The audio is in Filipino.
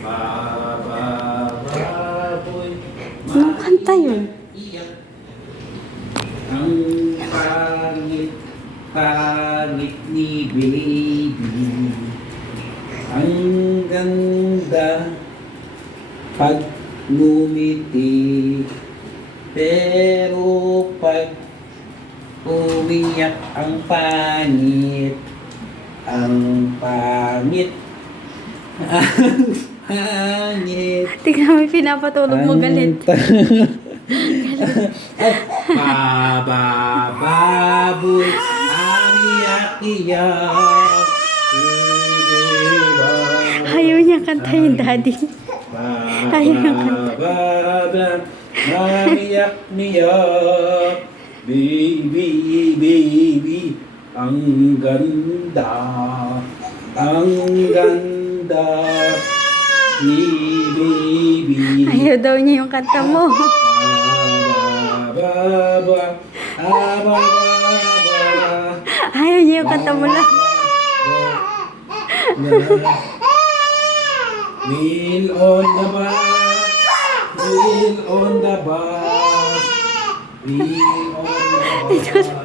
Baboy. Anong kanta yun? Iyak. Ang pangit, pangit ni baby. Ang ganda pag ngumiti. Pero pag umiyak ang pangit. Ang pangit. Ang pangit. Tignan mo, pinapatulog mo galit. Baboy, iyak. Ayaw niya kantahin, daddy. Ayaw niya kanta. Iyak. Baby, ang ganda ni baby. Ayaw daw niya yung kanta mo. Ayaw niya yung kanta mo lang. Wheel on the bus, wheel on the bus, wheel on the bus.